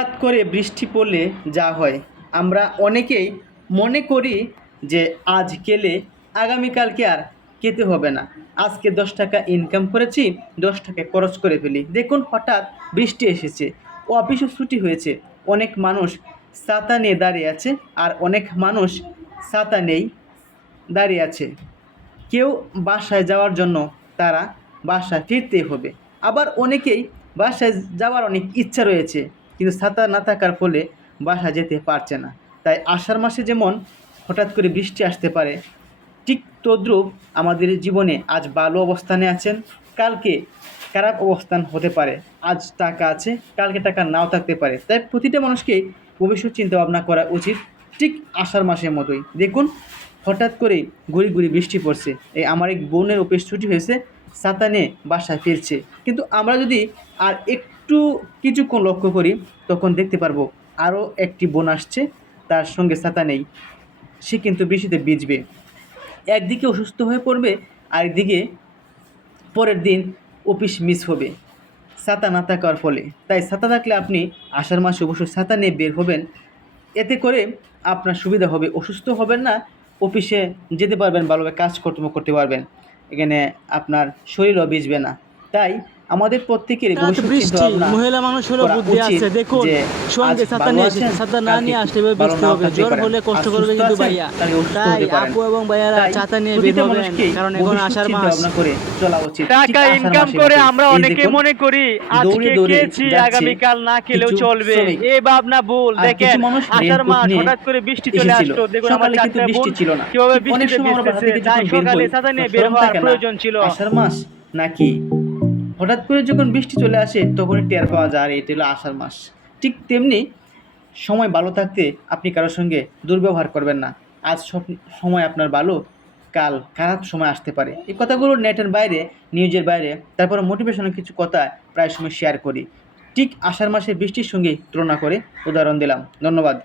হঠাৎ করে বৃষ্টি পড়লে যা হয়, আমরা অনেকেই মনে করি যে আজ গেলে আগামীকালকে আর খেতে হবে না। আজকে 10 টাকা ইনকাম করেছি, 10 টাকা খরচ করে ফেলি। দেখুন হঠাৎ বৃষ্টি এসেছে, অফিসও ছুটি হয়েছে, অনেক মানুষ ছাতা নিয়ে দাঁড়িয়ে আছে, আর অনেক মানুষ ছাতা নেই, দাঁড়িয়ে আছে। কেউ বাসায় যাওয়ার জন্য তারা বাসায় ফিরতেই হবে। আবার অনেকেই বাসায় যাওয়ার অনেক ইচ্ছা রয়েছে, কিন্তু ছাতা না থাকার ফলে বাসায় যেতে পারছে না। তাই আষাঢ় মাসে যেমন হঠাৎ করে বৃষ্টি আসতে পারে, ঠিক তদ্রূপ আমাদের জীবনে আজ ভালো অবস্থানে আছেন, কালকে খারাপ অবস্থান হতে পারে। আজ টাকা আছে, কালকে টাকা নাও থাকতে পারে। তাই প্রতিটা মানুষকেই ভবিষ্যৎ চিন্তা ভাবনা করা উচিত, ঠিক আষাঢ় মাসের মতোই। দেখুন হঠাৎ করেই গুড়ি গুড়ি বৃষ্টি পড়ছে। এই আমার এক বোনের অফিস ছুটি হয়েছে, ছাতা নিয়ে বাসায় ফিরছে। কিন্তু আমরা যদি আর একটু কিছুক্ষণ লক্ষ্য করি, তখন দেখতে পারবো আরও একটি বোন আসছে, তার সঙ্গে ছাতা নেই, সে কিন্তু বৃষ্টিতে ভিজবে। একদিকে অসুস্থ হয়ে পড়বে, আরেকদিকে পরের দিন অফিস মিস হবে ছাতা না থাকার ফলে। তাই ছাতা থাকলে আপনি আষাঢ় মাসে অবশ্যই ছাতা নিয়ে বের হবেন, এতে করে আপনার সুবিধা হবে, অসুস্থ হবেন না, অফিসে যেতে পারবেন, ভালোভাবে কাজকর্ম করতে পারবেন, এখানে আপনার শরীরও ভিজবে না। তাই আমাদের প্রত্যেকেরই রাত ভবিষ্যৎ চিন্তা বৃষ্টি, ভাবনা মহিলা মানুষ হলো করা বুদ্ধি উচিত আছে। দেখুন যে সঙ্গে আজ ছাতা ভালো নিয়ে আছেন, এসেছে, ছাতা না কালকে নিয়ে আসলে ভালো ভিজতে নাও হবে, থাকতে জ্বর পারেন। হলে কষ্ট আজ করবে সুস্থ কিন্তু আছেন, ভাইয়া। কালকে অসুস্থ তাই হতে পারেন। আপু এবং ভাইয়ারা তাই ছাতা নিয়ে বের প্রতিটা হবেন, মানুষকেই কারণ এখন ভবিষ্যৎ আষাঢ় চিন্তা মাস। ভাবনা করে চলা উচিত। ঠিক টাকা আষাঢ় ইনকাম মাসের করে মতোই। আমরা এই অনেকে দেখুন মনে করি আজকে দৌড়ে দৌড়ে খেয়েছি যাচ্ছে আগামীকাল না খেলেও কিছু চলবে, শ্রমিক, এ ভাবনা ভুল। আর দেখেন কিছু মানুষ আষাঢ় রেইনকোট মাস নিয়ে হঠাৎ করে বৃষ্টি চলে এসেছিল। আসলো, দেখুন আমার সকালে কিন্তু 4টে বোন বৃষ্টি ছিল না। কিভাবে ঠিক অনেক বৃষ্টিতে সময় আমরা বাসা ভিজতেছে। থেকে তাই যখন বের সকালে হই, ছাতা নিয়ে বের শরম হওয়ার থাকে না, প্রয়োজন ছিল। আষাঢ় মাস নাকি। হঠাৎ করে যখন বৃষ্টি চলে আসে তখনই টের পাওয়া যায় এটা হলো আষাঢ় মাস। ঠিক তেমনি সময় ভালো থাকতে আপনি কারোর সঙ্গে দুর্ব্যবহার করবেন না। আজ সব সময় আপনার ভালো, কাল খারাপ সময় আসতে পারে। এই কথাগুলো নেটের বাইরে, নিউজের বাইরে, তারপরে মোটিভেশনাল কিছু কথা প্রায় সময় শেয়ার করি। ঠিক আষাঢ় মাসের বৃষ্টির সঙ্গে তুলনা করে উদাহরণ দিলাম। ধন্যবাদ।